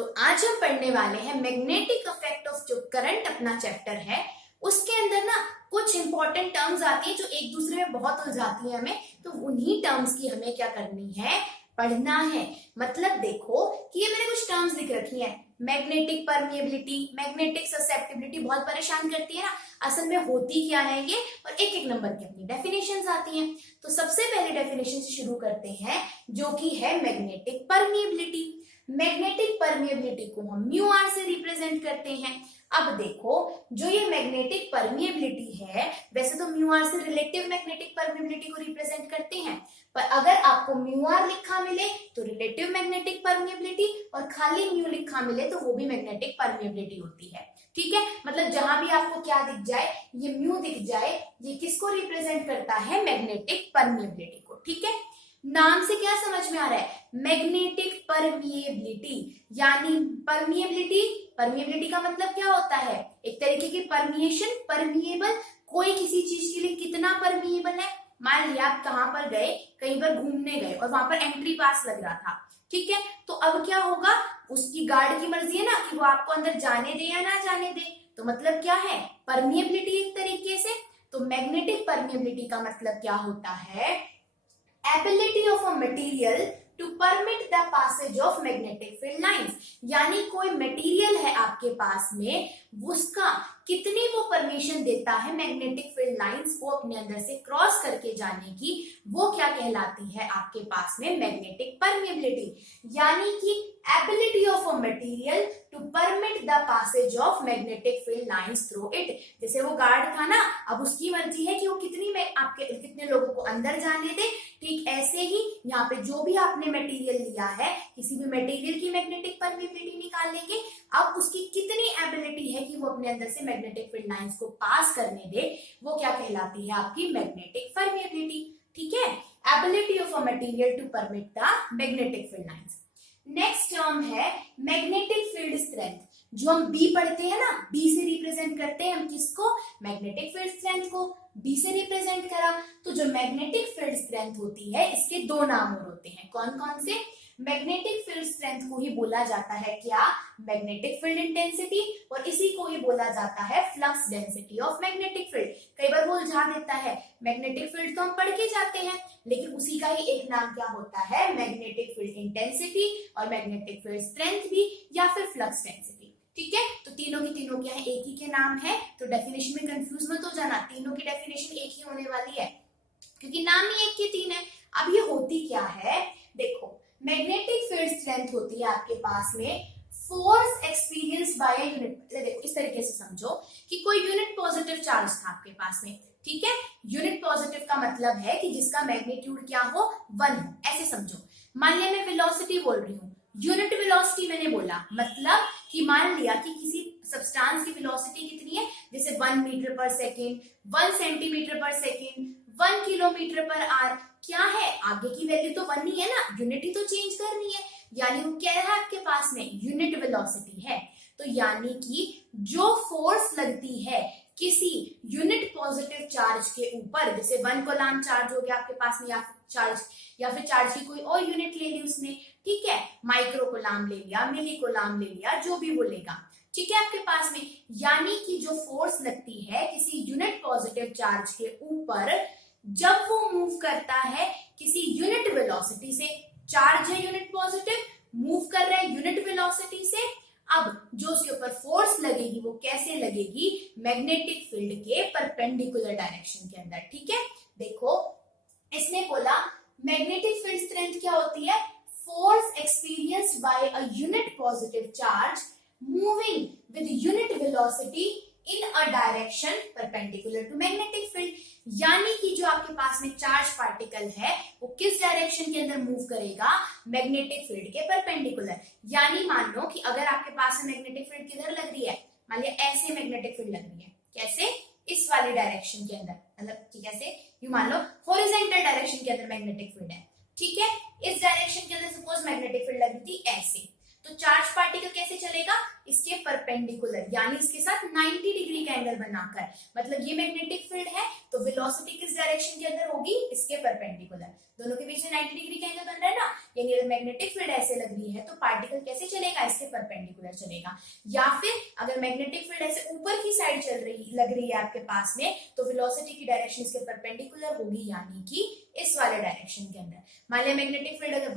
तो आज हम पढ़ने वाले हैं मैग्नेटिक इफेक्ट ऑफ, जो करंट अपना चैप्टर है उसके अंदर ना कुछ इंपॉर्टेंट टर्म्स आती हैं जो एक दूसरे में बहुत उलझाती है हमें। तो उन्हीं टर्म्स की हमें क्या करनी है, पढ़ना है। मतलब देखो कि ये मैंने कुछ टर्म्स लिख रखी हैं, मैग्नेटिक परमिएबिलिटी, मैग्नेटिक ससेप्टिबिलिटी, बहुत परेशान करती है ना। असल में होती क्या है ये, और एक एक नंबर की अपनी डेफिनेशंस आती हैं। तो सबसे पहले डेफिनेशन से शुरू करते हैं जो कि है मैग्नेटिक परमिएबिलिटी। मैग्नेटिक परमिएबिलिटी को हम म्यू आर से रिप्रेजेंट करते हैं। अब देखो जो ये मैग्नेटिक परमिएबिलिटी है, वैसे तो म्यू आर से रिलेटिव मैग्नेटिक परमिएबिलिटी को रिप्रेजेंट करते हैं, पर अगर आपको म्यू आर लिखा मिले तो रिलेटिव मैग्नेटिक परमिएबिलिटी, और खाली म्यू लिखा मिले तो वो भी मैग्नेटिक परमिएबिलिटी होती है। ठीक है, मतलब जहां भी आपको क्या दिख जाए, ये म्यू दिख जाए, ये किसको रिप्रेजेंट करता है, मैग्नेटिक परमिएबिलिटी को। ठीक है, नाम से क्या समझ में आ रहा है, मैग्नेटिक परमिएबिलिटी, यानी परमिएबिलिटी, परमिएबिलिटी का मतलब क्या होता है, एक तरीके की परमिएशन, परमिएबल, कोई किसी चीज के लिए कितना परमिएबल है। मान लिया आप कहां पर गए, कहीं पर घूमने गए और वहां पर एंट्री पास लग रहा था, ठीक है, तो अब क्या होगा, उसकी गार्ड की मर्जी है ना कि वो आपको अंदर जाने दे या ना जाने दे। तो मतलब क्या है, परमिएबिलिटी एक तरीके से। तो मैग्नेटिक परमिएबिलिटी का मतलब क्या होता है, ability of a material to permit the passage of magnetic field lines, यानी कोई मटेरियल है आपके पास में, उसका कितनी वो परमिशन देता है मैग्नेटिक फील्ड लाइंस को अपने अंदर से क्रॉस करके जाने की, वो क्या कहलाती है आपके पास में, मैग्नेटिक परमिएबिलिटी। यानी कि ability of a material to permit the passage of magnetic field lines through it. जैसे वो गार्ड था ना, अब उसकी मर्जी है कि वो कितने लोगों को अंदर जाने दे। ठीक ऐसे ही यहाँ पे जो भी आपने मटेरियल लिया है, किसी भी मटेरियल की मैग्नेटिक परमिएबिलिटी निकालेंगे, अब उसकी कितनी एबिलिटी है कि वो अपने अंदर से मैग्नेटिक फील्ड लाइंस को पास करने दे, वो क्या कहलाती है आपकी मैग्नेटिक परमिएबिलिटी। ठीक है, ability of a material to permit the magnetic field lines. Next term है मैग्नेटिक फील्ड स्ट्रेंथ, जो हम बी पढ़ते हैं ना, बी से रिप्रेजेंट करते हैं हम किसको, मैग्नेटिक फील्ड स्ट्रेंथ को बी से रिप्रेजेंट करा। तो जो मैग्नेटिक फील्ड स्ट्रेंथ होती है, इसके दो नाम और होते हैं, कौन कौन से, मैग्नेटिक फील्ड स्ट्रेंथ को ही बोला जाता है क्या, मैग्नेटिक फील्ड इंटेंसिटी, और इसी को ही बोला जाता है flux density of magnetic field. कई बार वो उलझा देता है, मैग्नेटिक फील्ड तो हम पढ़ के जाते हैं, लेकिन उसी का ही एक नाम क्या होता है, मैग्नेटिक फील्ड इंटेंसिटी, और मैग्नेटिक फील्ड स्ट्रेंथ भी, या फिर फ्लक्स डेंसिटी। ठीक है, तो तीनों की तीनों क्या है, एक ही के नाम है, तो डेफिनेशन में कंफ्यूज मत हो जाना, तीनों की डेफिनेशन एक ही होने वाली है, क्योंकि नाम ही एक के तीन है। अब ये होती क्या है, देखो मैग्नेटिक फील्ड स्ट्रेंथ होती है आपके पास में फोर्स एक्सपीरियंस बाय यूनिट। देखो इस तरीके से समझो कि कोई यूनिट पॉजिटिव चार्ज था आपके पास में, ठीक है, यूनिट पॉजिटिव का मतलब है कि जिसका मैग्नीट्यूड क्या हो, 1 हो, ऐसे समझो। मान लिया मैं वेलोसिटी बोल रही हूँ, यूनिट वेलोसिटी मैंने बोला, मतलब कि मान लिया कि किसी सब्सटेंस की वेलोसिटी कितनी है, जैसे 1 मीटर पर सेकेंड, 1 सेंटीमीटर पर सेकेंड, 1 किलोमीटर पर आवर, क्या है आगे की वैल्यू तो 1 ही है ना, यूनिट ही तो चेंज करनी है, यानी वो क्या है आपके पास में, यूनिट वेलोसिटी है। तो यानी कि जो फोर्स लगती है किसी यूनिट पॉजिटिव चार्ज के ऊपर, जैसे 1 कूलम्ब चार्ज हो गया आपके पास में, या फिर चार्ज की कोई और यूनिट ले ली उसने, ठीक है, माइक्रो कूलम्ब ले लिया, मिली कूलम्ब ले लिया, जो भी वो लेगा, ठीक है आपके पास में। यानी कि जो फोर्स लगती है किसी यूनिट पॉजिटिव चार्ज के ऊपर, जब वो मूव करता है किसी यूनिट वेलोसिटी से, चार्ज है यूनिट पॉजिटिव, मूव कर रहा है यूनिट वेलोसिटी से, अब जो उसके ऊपर फोर्स लगेगी वो कैसे लगेगी, मैग्नेटिक फील्ड के परपेंडिकुलर डायरेक्शन के अंदर। ठीक है, देखो इसने बोला मैग्नेटिक फील्ड स्ट्रेंथ क्या होती है, force experienced by a unit positive charge moving with unit velocity in a direction perpendicular to magnetic field. यानी कि जो आपके पास में चार्ज पार्टिकल है वो किस डायरेक्शन के अंदर मूव करेगा, मैग्नेटिक फील्ड के परपेंडिकुलर। यानी मान लो कि अगर आपके पास में मैग्नेटिक फील्ड किधर लग रही है, मान लिया ऐसे मैग्नेटिक फील्ड लग रही है, कैसे, इस वाली डायरेक्शन के अंदर, मतलब कैसे, यू मान लो हॉरिजॉन्टल डायरेक्शन के अंदर मैग्नेटिक फील्ड है, ठीक है, इस डायरेक्शन के अंदर सपोज मैग्नेटिक फील्ड लगी थी ऐसे, तो चार्ज पार्टिकल कैसे चलेगा, इसके इसके परपेंडिकुलर, यानी इसके साथ 90 डिग्री का एंगल बनाकर, मतलब ये मैग्नेटिक फील्ड है तो वेलोसिटी किस डायरेक्शन के अंदर होगी, इसके परपेंडिकुलर। दोनों के बीच में 90 डिग्री का एंगल बन रहा है ना, यानी अगर मैग्नेटिक फील्ड ऐसे लग रही है तो पार्टिकल कैसे चलेगा, इसके परपेंडिकुलर चलेगा। या फिर अगर मैग्नेटिक फील्ड ऐसे ऊपर की साइड लग रही है आपके पास में, तो वेलोसिटी की डायरेक्शन इसके परपेंडिकुलर होगी, यानी कि इस वाले डायरेक्शन के अंदर। मान लिया मैग्नेटिक फील्ड अगर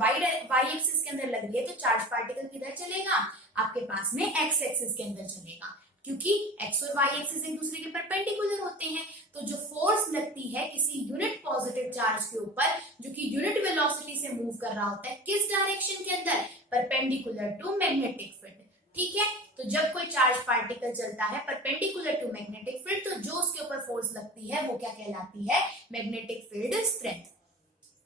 वाई एक्सिस के अंदर लग रही है तो चार्ज पार्टिकल किधर चलेगा, आपके पास में एक्स एक्सिस के अंदर चलेगा, क्योंकि एक्स और वाई एक्सिस एक दूसरे के परपेंडिकुलर होते हैं। तो जो फोर्स लगती है किसी यूनिट पॉजिटिव चार्ज के ऊपर जो कि यूनिट वेलोसिटी से मूव कर रहा होता है, किस डायरेक्शन के अंदर, परपेंडिकुलर टू मैग्नेटिक फील्ड। ठीक है, तो जब कोई चार्ज पार्टिकल चलता है परपेंडिकुलर टू मैग्नेटिक फील्ड, तो जो उसके ऊपर फोर्स लगती है वो क्या कहलाती है, मैग्नेटिक फील्ड स्ट्रेंथ।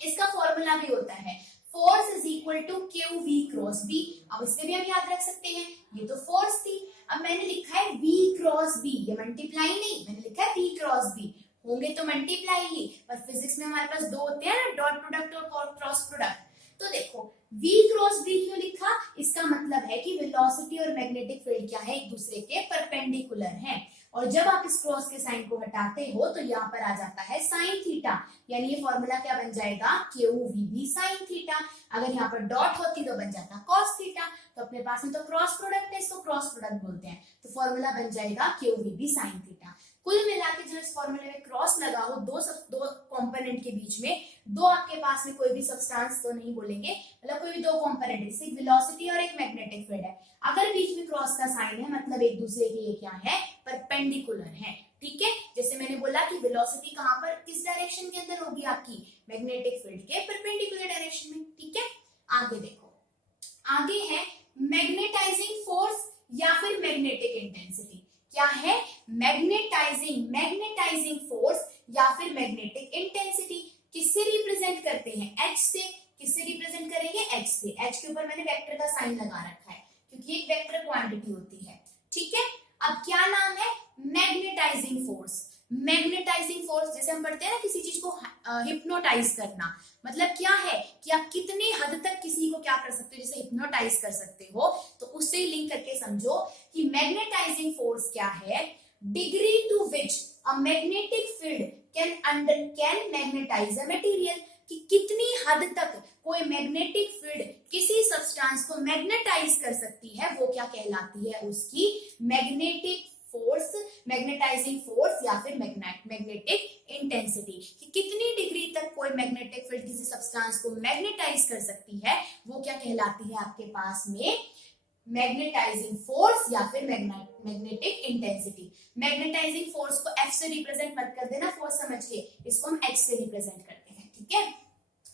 इसका फॉर्मूला भी होता है force is equal to q v cross B. अब इससे भी हम याद रख सकते हैं, ये तो फोर्स थी, अब मैंने लिखा है v क्रॉस b, ये मल्टीप्लाई नहीं, मैंने लिखा है v क्रॉस b, होंगे तो मल्टीप्लाई ही, पर फिजिक्स में हमारे पास दो होते हैं ना, डॉट प्रोडक्ट और क्रॉस प्रोडक्ट। तो देखो v क्रॉस b क्यों लिखा, इसका मतलब है कि वेलोसिटी और मैग्नेटिक फील्ड क्या है, एक दूसरे के परपेंडिकुलर हैं, और जब आप इस क्रॉस के साइन को हटाते हो तो यहाँ पर आ जाता है साइन थीटा, यानी ये फॉर्मूला क्या बन जाएगा, q v B sine theta. अगर यहाँ पर डॉट होती तो बन जाता कॉस थीटा, तो अपने पास में तो क्रॉस प्रोडक्ट है, इसको क्रॉस प्रोडक्ट बोलते हैं, तो फॉर्मूला बन जाएगा q v B sine theta. कुल मिला के जब इस फॉर्मूले में क्रॉस लगा हो दो कंपोनेंट के बीच में, दो आपके पास में कोई भी सब्सटेंस तो नहीं बोलेंगे, मतलब कोई भी दो कंपोनेंट, जैसे एक वेलोसिटी और एक मैग्नेटिक फील्ड है, अगर बीच में क्रॉस का साइन है मतलब एक दूसरे के ये क्या है, परपेंडिकुलर है। ठीक है, जैसे मैंने बोला कि वेलोसिटी कहां पर किस डायरेक्शन के अंदर होगी, आपकी मैग्नेटिक फील्ड के परपेंडिकुलर डायरेक्शन में। ठीक है, आगे देखो, आगे है मैग्नेटाइजिंग फोर्स या फिर मैग्नेटिक इंटेंसिटी। क्या है, मैग्नेटाइजिंग फोर्स या फिर मैग्नेटिक इंटेंसिटी। किससे रिप्रेजेंट करते हैं, एच से। किससे रिप्रेजेंट करेंगे, एच से। एच के ऊपर मैंने वेक्टर का साइन लगा रखा है क्योंकि एक वेक्टर क्वांटिटी होती है। ठीक है, अब क्या नाम है, मैग्नेटाइजिंग फोर्स। मैग्नेटाइजिंग फोर्स, जैसे हम पढ़ते हैं ना किसी चीज को हिप्नोटाइज करना, मतलब क्या है कि आप कितने हद तक किसी को क्या कर सकते हो, जैसे हिप्नोटाइज कर सकते हो, तो उससे लिंक करके समझो कि मैग्नेटाइजिंग फोर्स क्या है, degree to which a magnetic field can magnetise a material, कि कितनी हद तक कोई मैग्नेटिक फील्ड किसी सब्सटेंस को मैग्नेटाइज कर सकती है, वो क्या कहलाती है, उसकी मैग्नेटिक फोर्स, मैग्नेटाइजिंग फोर्स या फिर मैग्नेटिक इंटेंसिटी। कि कितनी डिग्री तक कोई मैग्नेटिक फील्ड किसी सब्सटेंस को मैग्नेटाइज कर सकती है, वो क्या कहलाती है आपके पास में, मैग्नेटाइजिंग फोर्स या फिर मैग्नेटिक इंटेंसिटी। मैग्नेटाइजिंग फोर्स को F से रिप्रेजेंट मत कर देना, फोर्स समझ के, इसको हम H से रिप्रेजेंट करते हैं। ठीक है,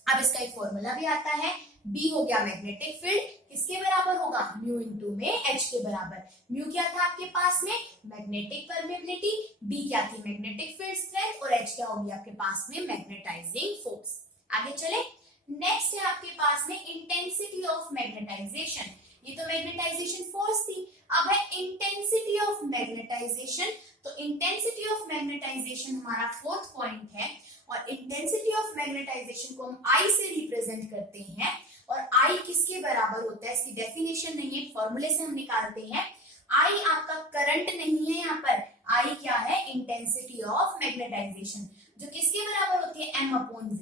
अब इसका एक फॉर्मूला भी आता है, B हो गया मैग्नेटिक फील्ड, किसके बराबर होगा, म्यू इंटू में H के बराबर। म्यू क्या था आपके पास में, मैग्नेटिक परमेबिलिटी, B क्या थी, मैग्नेटिक फील्ड स्ट्रेंथ, और H क्या होगी आपके पास में, मैग्नेटाइजिंग फोर्स। आगे चले, नेक्स्ट है आपके पास में इंटेंसिटी ऑफ मैग्नेटाइजेशन। ये तो मैग्नेटाइजेशन फोर्स थी, अब है इंटेंसिटी ऑफ मैग्नेटाइजेशन। तो इंटेंसिटी ऑफ मैग्नेटाइजेशन हमारा फोर्थ पॉइंट है, और इंटेंसिटी ऑफ मैग्नेटाइजेशन को हम I से रिप्रेजेंट करते हैं, और I किसके बराबर होता है, इसकी डेफिनेशन नहीं है, फॉर्मूले से हम निकालते हैं। I आपका करंट नहीं है, यहाँ पर I क्या है, इंटेंसिटी ऑफ मैग्नेटाइजेशन, जो किसके बराबर होती है, M अपॉन V।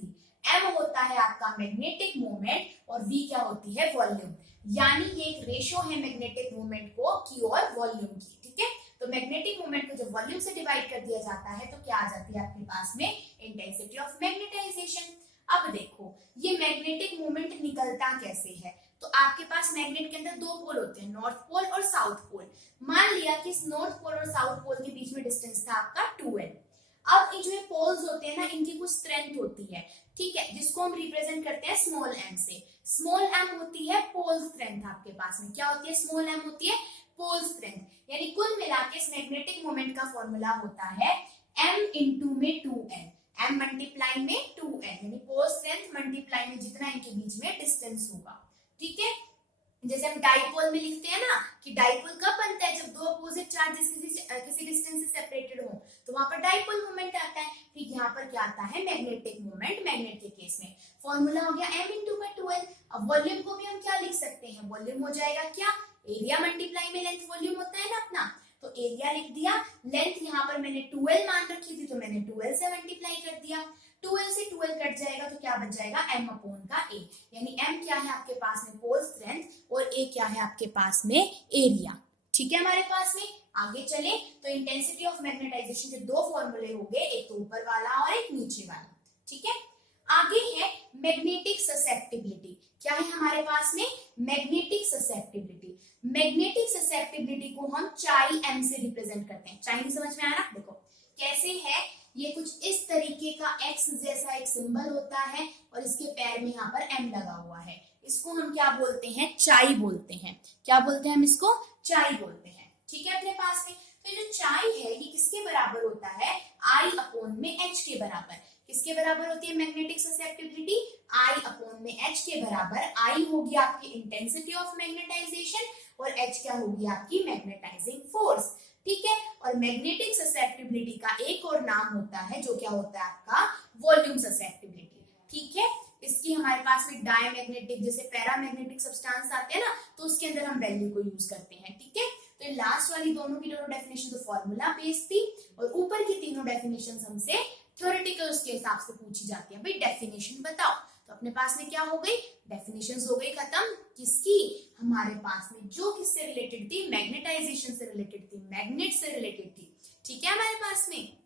M होता है आपका मैग्नेटिक मोमेंट, और V क्या होती है, वॉल्यूम, यानी ये एक रेशियो है मैग्नेटिक मोमेंट को की और वॉल्यूम की। ठीक है, तो मैग्नेटिक मोमेंट को जब वॉल्यूम से डिवाइड कर दिया जाता है तो क्या आ जाती है आपके पास में, इंटेंसिटी ऑफ मैग्नेटाइजेशन। अब देखो ये मैग्नेटिक मोमेंट निकलता कैसे है, तो आपके पास मैग्नेट के अंदर दो पोल होते हैं, नॉर्थ पोल और साउथ पोल। मान लिया कि इस नॉर्थ पोल और साउथ पोल के बीच में डिस्टेंस था आपका 2L। अब ये जो पोल्स होते हैं ना, इनकी कुछ स्ट्रेंथ होती है, ठीक है, जिसको हम रिप्रेजेंट करते हैं स्मॉल m से। स्मॉल m होती है पोल स्ट्रेंथ, आपके पास में क्या होती है, स्मॉल m होती है पोल स्ट्रेंथ। यानी कुल मिला के इस मैग्नेटिक मोमेंट का फॉर्मूला होता है m इंटू में 2n, m मल्टीप्लाई में 2n, यानी पोल स्ट्रेंथ मल्टीप्लाई में जितना इनके बीच में डिस्टेंस होगा। ठीक है, जैसे हम डाइपोल में लिखते हैं ना कि डाइपोल कब बनता है, जब दो अपोजिट चार्जेस किसी डिस्टेंस से सेपरेटेड हो, तो वहां पर डाइपोल मोमेंट आता है। ठीक यहाँ पर क्या आता है, मैग्नेटिक मोमेंट, मैग्नेट के केस में। फॉर्मूला हो गया m इंटू में 12। अब वॉल्यूम को भी हम क्या लिख सकते हैं, वॉल्यूम हो जाएगा क्या, एरिया मल्टीप्लाई में लेंथ वॉल्यूम होता है ना अपना, तो एरिया लिख दिया, लेंथ यहाँ पर मैंने 12 मान रखी थी तो मैंने 12 से मल्टीप्लाई कर दिया, 12 से 12 कट जाएगा तो क्या बच जाएगा m अपॉन का a, यानी m क्या है आपके पास में पोल स्ट्रेंथ और a क्या है आपके पास में एरिया। ठीक है हमारे पास में। आगे चले तो इंटेंसिटी ऑफ मैग्नेटाइजेशन के दो फॉर्मूले हो गए, एक तो ऊपर वाला और एक नीचे वाला। ठीक है, आगे है मैग्नेटिक ससेप्टिबिलिटी। क्या है हमारे पास में, मैग्नेटिक ससेप्टिबिलिटी। मैग्नेटिक ससेप्टिबिलिटी को हम चाई एम से रिप्रेजेंट करते हैं। चाई नहीं समझ में आया ना, देखो कैसे है, ये कुछ इस तरीके का एक्स जैसा एक सिंबल होता है और इसके पैर में यहाँ पर एम लगा हुआ है, इसको हम क्या बोलते हैं, चाई बोलते हैं। क्या बोलते हैं हम इसको, चाई बोलते हैं। ठीक है अपने पास में, तो जो चाई है ये किसके बराबर होता है, आई अपॉन में एच के बराबर। किसके बराबर होती है मैग्नेटिक ससेप्टिबिलिटी, आई अपॉन में एच के बराबर। आई होगी आपकी इंटेंसिटी ऑफ मैग्नेटाइजेशन और एच क्या होगी आपकी मैग्नेटाइजिंग फोर्स। ठीक है, और मैग्नेटिक ससेप्टिबिलिटी का एक और नाम होता है जो क्या होता है आपका वॉल्यूम ससेप्टिबिलिटी। ठीक है, इसकी हमारे पास में डायमैग्नेटिक जैसे पैरामैग्नेटिक सब्सटेंस आते हैं ना, तो उसके अंदर हम वैल्यू को यूज करते हैं। ठीक है, तो लास्ट वाली दोनों की दोनों डेफिनेशन तो फॉर्मूला बेस्ड थी और ऊपर की तीनों डेफिनेशन हमसे थ्योरेटिकल उसके हिसाब से पूछी जाती है, भाई डेफिनेशन बताओ। तो अपने पास में क्या हो गई, डेफिनेशंस हो गई खत्म। किसकी, हमारे पास में जो किससे रिलेटेड थी, मैग्नेटाइजेशन से रिलेटेड थी, मैग्नेट से रिलेटेड थी। ठीक है हमारे पास में।